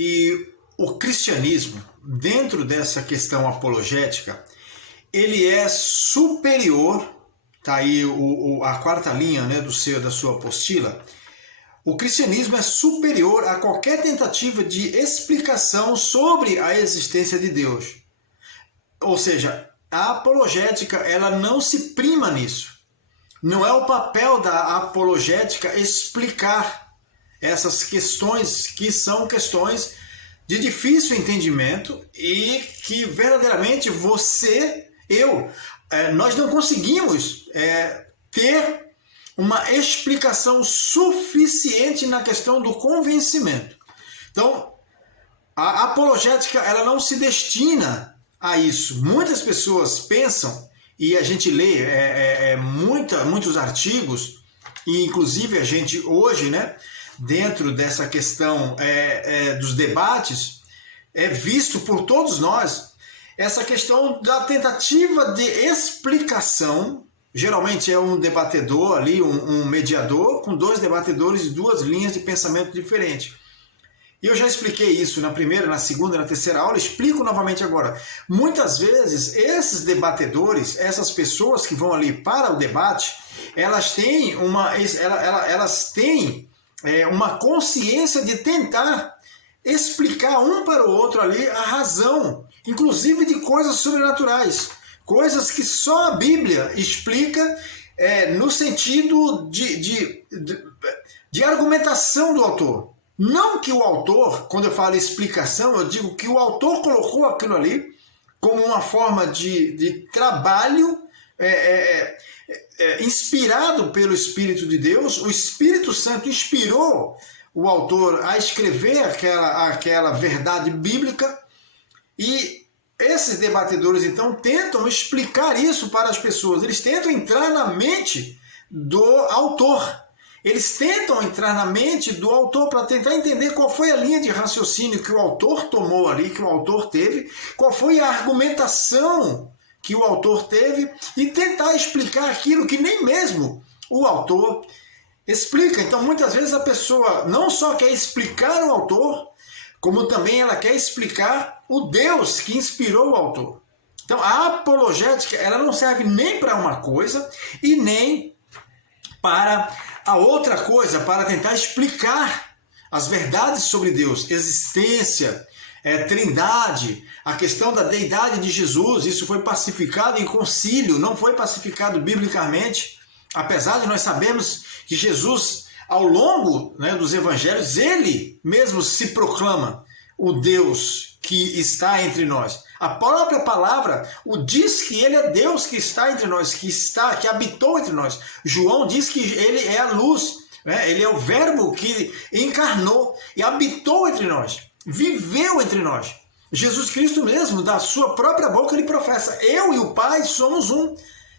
que o cristianismo, dentro dessa questão apologética, ele é superior, tá aí a quarta linha, né, da sua apostila. O cristianismo é superior a qualquer tentativa de explicação sobre a existência de Deus. Ou seja, a apologética, ela não se prima nisso. Não é o papel da apologética explicar essas questões que são questões de difícil entendimento e que verdadeiramente nós não conseguimos ter uma explicação suficiente na questão do convencimento. Então, a apologética, ela não se destina a isso. Muitas pessoas pensam, e a gente lê muitos artigos, e inclusive a gente hoje, né, dentro dessa questão dos debates, é visto por todos nós essa questão da tentativa de explicação. Geralmente é um debatedor ali, um mediador, com dois debatedores de duas linhas de pensamento diferentes. E eu já expliquei isso na primeira, na segunda, na terceira aula, explico novamente agora. Muitas vezes esses debatedores, essas pessoas que vão ali para o debate, elas têm uma consciência de tentar explicar um para o outro ali a razão, inclusive de coisas sobrenaturais, coisas que só a Bíblia explica no sentido de argumentação do autor. Não que o autor, quando eu falo explicação, eu digo que o autor colocou aquilo ali como uma forma de trabalho inspirado pelo Espírito de Deus. O Espírito Santo inspirou o autor a escrever aquela verdade bíblica, e esses debatedores então tentam explicar isso para as pessoas. Eles tentam entrar na mente do autor. Eles tentam entrar na mente do autor para tentar entender qual foi a linha de raciocínio que o autor tomou ali, que o autor teve, qual foi a argumentação que o autor teve, e tentar explicar aquilo que nem mesmo o autor explica. Então, muitas vezes a pessoa não só quer explicar o autor, como também ela quer explicar o Deus que inspirou o autor. Então, a apologética, ela não serve nem para uma coisa e nem para a outra coisa, para tentar explicar as verdades sobre Deus, existência, trindade, a questão da deidade de Jesus. Isso foi pacificado em concílio, não foi pacificado biblicamente, apesar de nós sabermos que Jesus, ao longo, né, dos evangelhos, ele mesmo se proclama o Deus que está entre nós. A própria palavra o diz que ele é Deus que está entre nós, que habitou entre nós. João diz que ele é a luz, né? Ele é o verbo que encarnou e habitou entre nós, viveu entre nós. Jesus Cristo mesmo, da sua própria boca, ele professa: eu e o Pai somos um.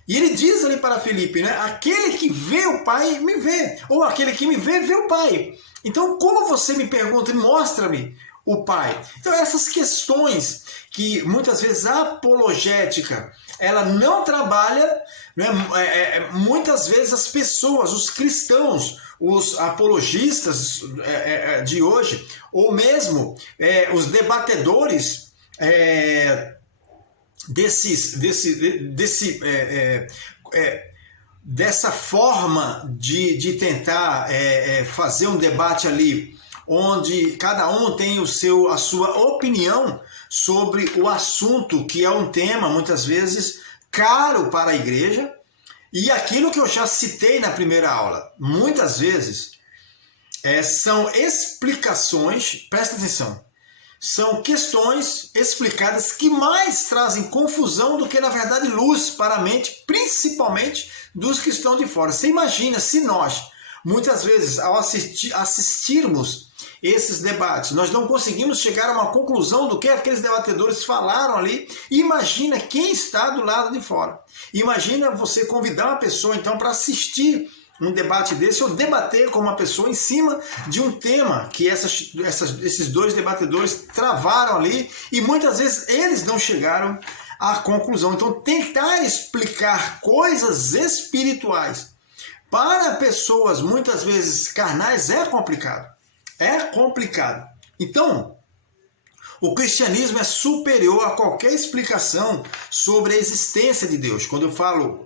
E ele diz ali para Filipe, né? Aquele que vê o Pai me vê, ou aquele que me vê, vê o Pai. Então, como você me pergunta, mostra-me o Pai. Então, essas questões que muitas vezes a apologética ela não trabalha, né? Muitas vezes as pessoas, os cristãos, os apologistas de hoje, ou mesmo os debatedores dessa forma de tentar fazer um debate ali, onde cada um tem a sua opinião sobre o assunto, que é um tema, muitas vezes, caro para a igreja. E aquilo que eu já citei na primeira aula, muitas vezes, são explicações, presta atenção, são questões explicadas que mais trazem confusão do que, na verdade, luz para a mente, principalmente dos que estão de fora. Você imagina se nós, muitas vezes, ao assistirmos esses debates, nós não conseguimos chegar a uma conclusão do que aqueles debatedores falaram ali. Imagina quem está do lado de fora. Imagina você convidar uma pessoa, então, para assistir um debate desse, ou debater com uma pessoa em cima de um tema que esses dois debatedores travaram ali, e muitas vezes eles não chegaram à conclusão. Então, tentar explicar coisas espirituais para pessoas muitas vezes carnais é complicado. É complicado. Então, O cristianismo é superior a qualquer explicação sobre a existência de Deus. Quando eu falo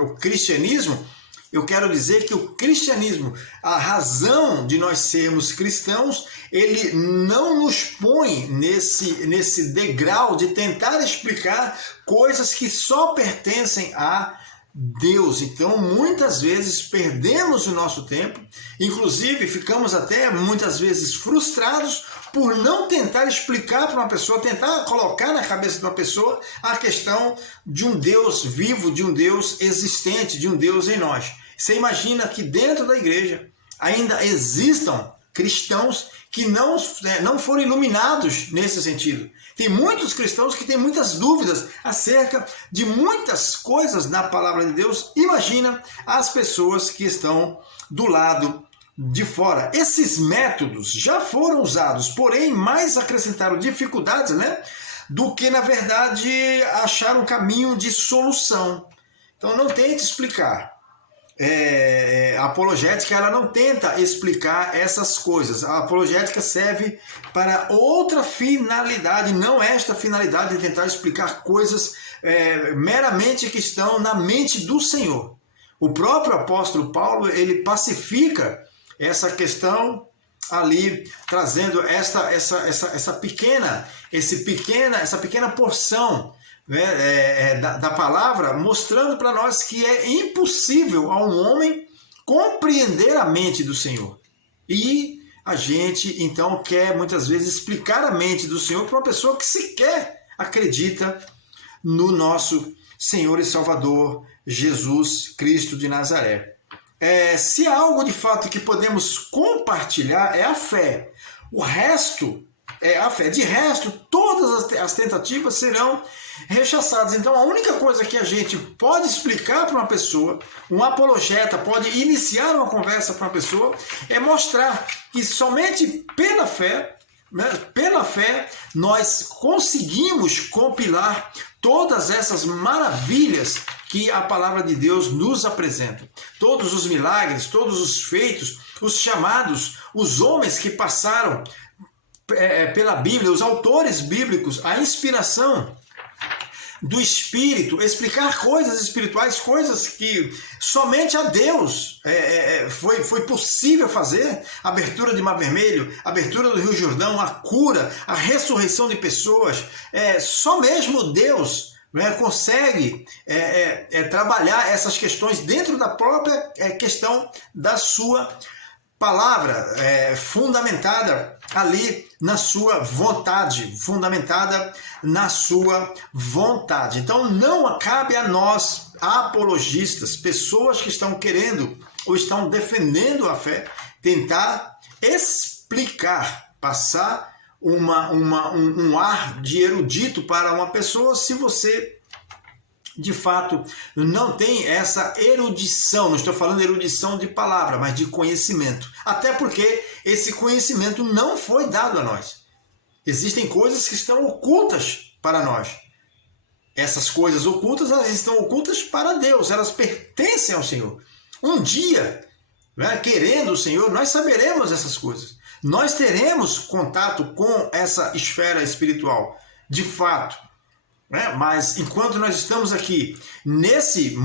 o cristianismo, eu quero dizer que o cristianismo, a razão de nós sermos cristãos, ele não nos põe nesse degrau de tentar explicar coisas que só pertencem a Deus. Então, muitas vezes perdemos o nosso tempo, inclusive ficamos até muitas vezes frustrados por não tentar explicar para uma pessoa, tentar colocar na cabeça de uma pessoa a questão de um Deus vivo, de um Deus existente, de um Deus em nós. Você imagina que dentro da igreja ainda existam cristãos que não foram iluminados nesse sentido. Tem muitos cristãos que têm muitas dúvidas acerca de muitas coisas na palavra de Deus. Imagina as pessoas que estão do lado de fora. Esses métodos já foram usados, porém mais acrescentaram dificuldades, do que, na verdade, achar um caminho de solução. Então não tente explicar. A apologética, ela não tenta explicar essas coisas. A apologética serve para outra finalidade, não esta finalidade de tentar explicar coisas meramente que estão na mente do Senhor. O próprio apóstolo Paulo, ele pacifica essa questão ali, trazendo essa pequena porção da palavra, mostrando para nós que é impossível a um homem compreender a mente do Senhor. E a gente, então, quer muitas vezes explicar a mente do Senhor para uma pessoa que sequer acredita no nosso Senhor e Salvador, Jesus Cristo de Nazaré. Se há algo de fato que podemos compartilhar, é a fé. O resto é a fé. De resto, todas as tentativas serão rechaçadas. Então, a única coisa que a gente pode explicar para uma pessoa, um apologeta pode iniciar uma conversa para uma pessoa, é mostrar que somente pela fé, nós conseguimos compilar todas essas maravilhas que a palavra de Deus nos apresenta. Todos os milagres, todos os feitos, os chamados, os homens que passaram pela Bíblia, os autores bíblicos, a inspiração do Espírito, explicar coisas espirituais, coisas que somente a Deus foi possível fazer. Abertura de Mar Vermelho, abertura do Rio Jordão, a cura, a ressurreição de pessoas. Só mesmo Deus consegue trabalhar essas questões dentro da própria questão da sua palavra, fundamentada ali na sua vontade, Então não cabe a nós, apologistas, pessoas que estão querendo ou estão defendendo a fé, tentar explicar, passar um ar de erudito para uma pessoa, se você de fato não tem essa erudição. Não estou falando erudição de palavra, mas de conhecimento. Até porque esse conhecimento não foi dado a nós. Existem coisas que estão ocultas para nós. Essas coisas ocultas, elas estão ocultas para Deus, elas pertencem ao Senhor. Um dia, querendo o Senhor, nós saberemos essas coisas. Nós teremos contato com essa esfera espiritual, de fato. Mas enquanto nós estamos aqui nesse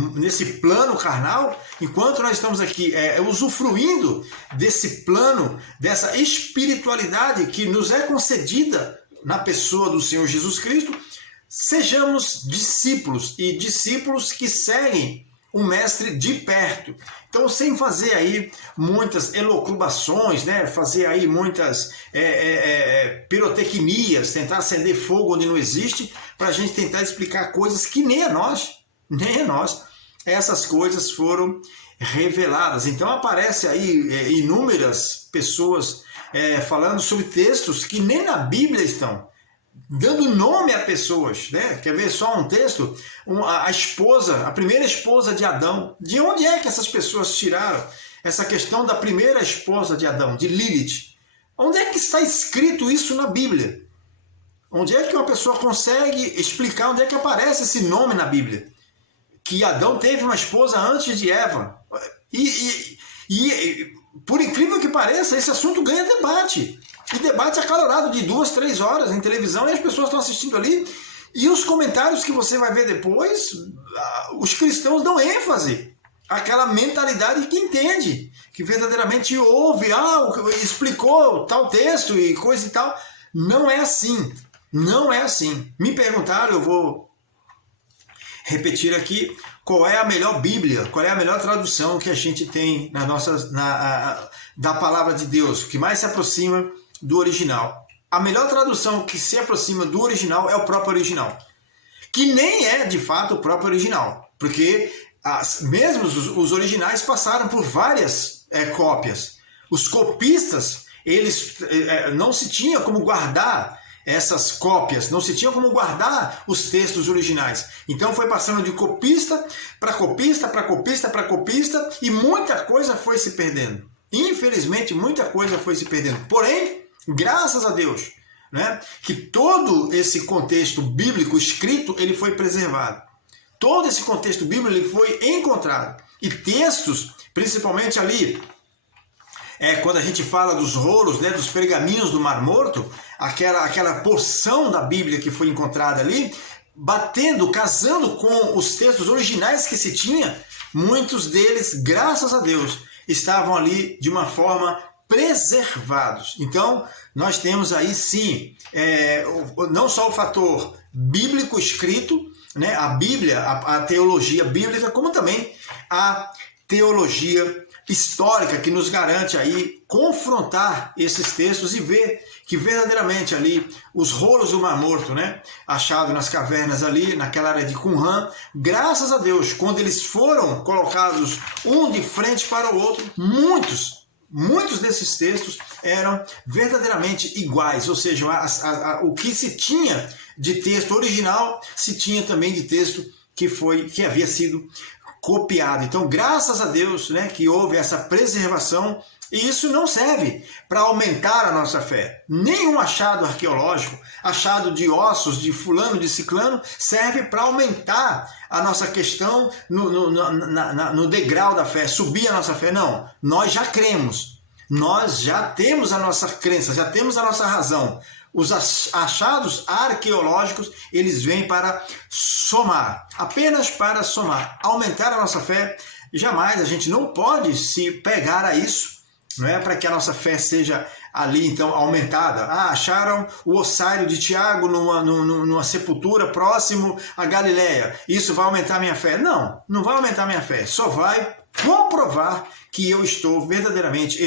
plano carnal, enquanto nós estamos aqui usufruindo desse plano, dessa espiritualidade que nos é concedida na pessoa do Senhor Jesus Cristo, sejamos discípulos, e discípulos que seguem o mestre de perto. Então, sem fazer aí muitas elucubrações, fazer aí muitas pirotecnias, tentar acender fogo onde não existe, para a gente tentar explicar coisas que nem a nós, essas coisas foram reveladas. Então aparece aí inúmeras pessoas falando sobre textos que nem na Bíblia estão, dando nome a pessoas, Quer ver só um texto? A primeira esposa de Adão. De onde é que essas pessoas tiraram essa questão da primeira esposa de Adão, de Lilith? Onde é que está escrito isso na Bíblia? Onde é que uma pessoa consegue explicar onde é que aparece esse nome na Bíblia? Que Adão teve uma esposa antes de Eva. E por incrível que pareça, esse assunto ganha debate. E debate acalorado de 2, 3 horas em televisão, e as pessoas estão assistindo ali. E os comentários que você vai ver depois, os cristãos dão ênfase àquela mentalidade que entende, que verdadeiramente ouve, explicou tal texto e coisa e tal. Não é assim. Não é assim. Me perguntaram, eu vou repetir aqui, qual é a melhor Bíblia, qual é a melhor tradução que a gente tem da palavra de Deus, que mais se aproxima do original. A melhor tradução que se aproxima do original é o próprio original, que nem é de fato o próprio original, porque mesmo os originais passaram por várias cópias. Os copistas, eles não se tinha como guardar essas cópias, não se tinha como guardar os textos originais. Então foi passando de copista para copista, para copista, para copista, e muita coisa foi se perdendo. Infelizmente, muita coisa foi se perdendo. Porém, graças a Deus, né, que todo esse contexto bíblico escrito, ele foi preservado. Todo esse contexto bíblico ele foi encontrado. E textos, principalmente ali, quando a gente fala dos rolos, né, dos pergaminhos do Mar Morto, aquela porção da Bíblia que foi encontrada ali, casando com os textos originais que se tinha, muitos deles, graças a Deus, estavam ali de uma forma preservados. Então, nós temos aí sim, não só o fator bíblico escrito, né, a Bíblia, a teologia bíblica, como também a teologia histórica, que nos garante aí confrontar esses textos e ver que verdadeiramente ali os rolos do Mar Morto, né, achados nas cavernas ali, naquela área de Qumran, graças a Deus, quando eles foram colocados um de frente para o outro, muitos desses textos eram verdadeiramente iguais, ou seja, o que se tinha de texto original, se tinha também de texto que havia sido copiado. Então, graças a Deus, né, que houve essa preservação, e isso não serve para aumentar a nossa fé. Nenhum achado arqueológico, achado de ossos de fulano, de ciclano, serve para aumentar a nossa questão no degrau da fé, subir a nossa fé. Não, nós já cremos, nós já temos a nossa crença, já temos a nossa razão. Os achados arqueológicos, eles vêm para somar, apenas para somar. Aumentar a nossa fé, jamais, a gente não pode se pegar a isso, não é para que a nossa fé seja ali então aumentada. Acharam o ossário de Tiago numa sepultura próximo a Galileia. Isso vai aumentar minha fé? Não, não vai aumentar minha fé. Só vai comprovar que eu estou verdadeiramente,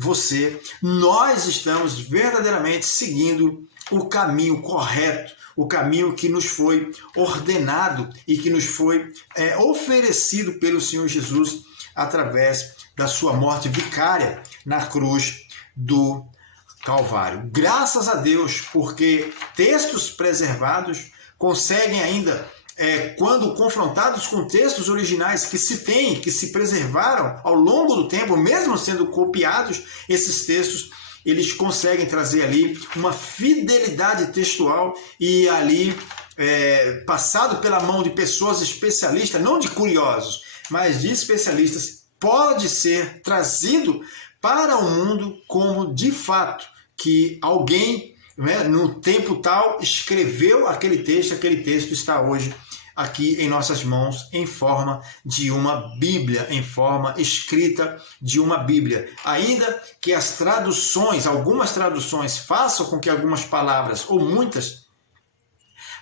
você, nós estamos verdadeiramente seguindo o caminho correto, o caminho que nos foi ordenado e que nos foi oferecido pelo Senhor Jesus através da sua morte vicária na cruz do Calvário. Graças a Deus, porque textos preservados conseguem ainda, quando confrontados com textos originais que se preservaram ao longo do tempo, mesmo sendo copiados, esses textos, eles conseguem trazer ali uma fidelidade textual e ali, passado pela mão de pessoas especialistas, não de curiosos, mas de especialistas, pode ser trazido para o mundo como de fato que alguém, né, no tempo tal escreveu aquele texto está hoje aqui em nossas mãos em forma de uma Bíblia, em forma escrita de uma Bíblia. Ainda que as traduções, algumas traduções façam com que algumas palavras ou muitas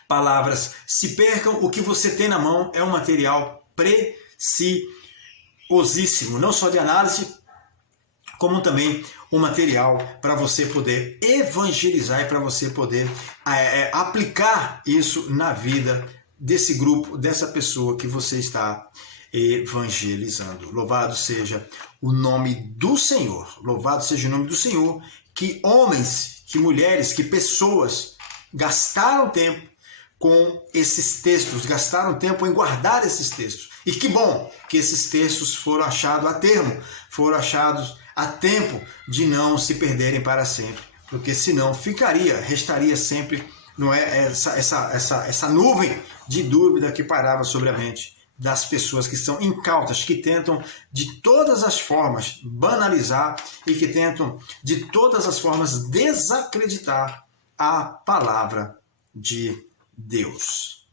palavras se percam, o que você tem na mão é um material preciosíssimo, não só de análise, como também um material para você poder evangelizar e para você poder aplicar isso na vida desse grupo, dessa pessoa que você está evangelizando. Louvado seja o nome do Senhor, louvado seja o nome do Senhor, que homens, que mulheres, que pessoas gastaram tempo com esses textos, gastaram tempo em guardar esses textos. E que bom que esses textos foram achados a termo, foram achados a tempo de não se perderem para sempre, porque senão restaria sempre, não é, essa nuvem de dúvida que parava sobre a mente das pessoas que são incautas, que tentam de todas as formas banalizar e que tentam de todas as formas desacreditar a palavra de Deus.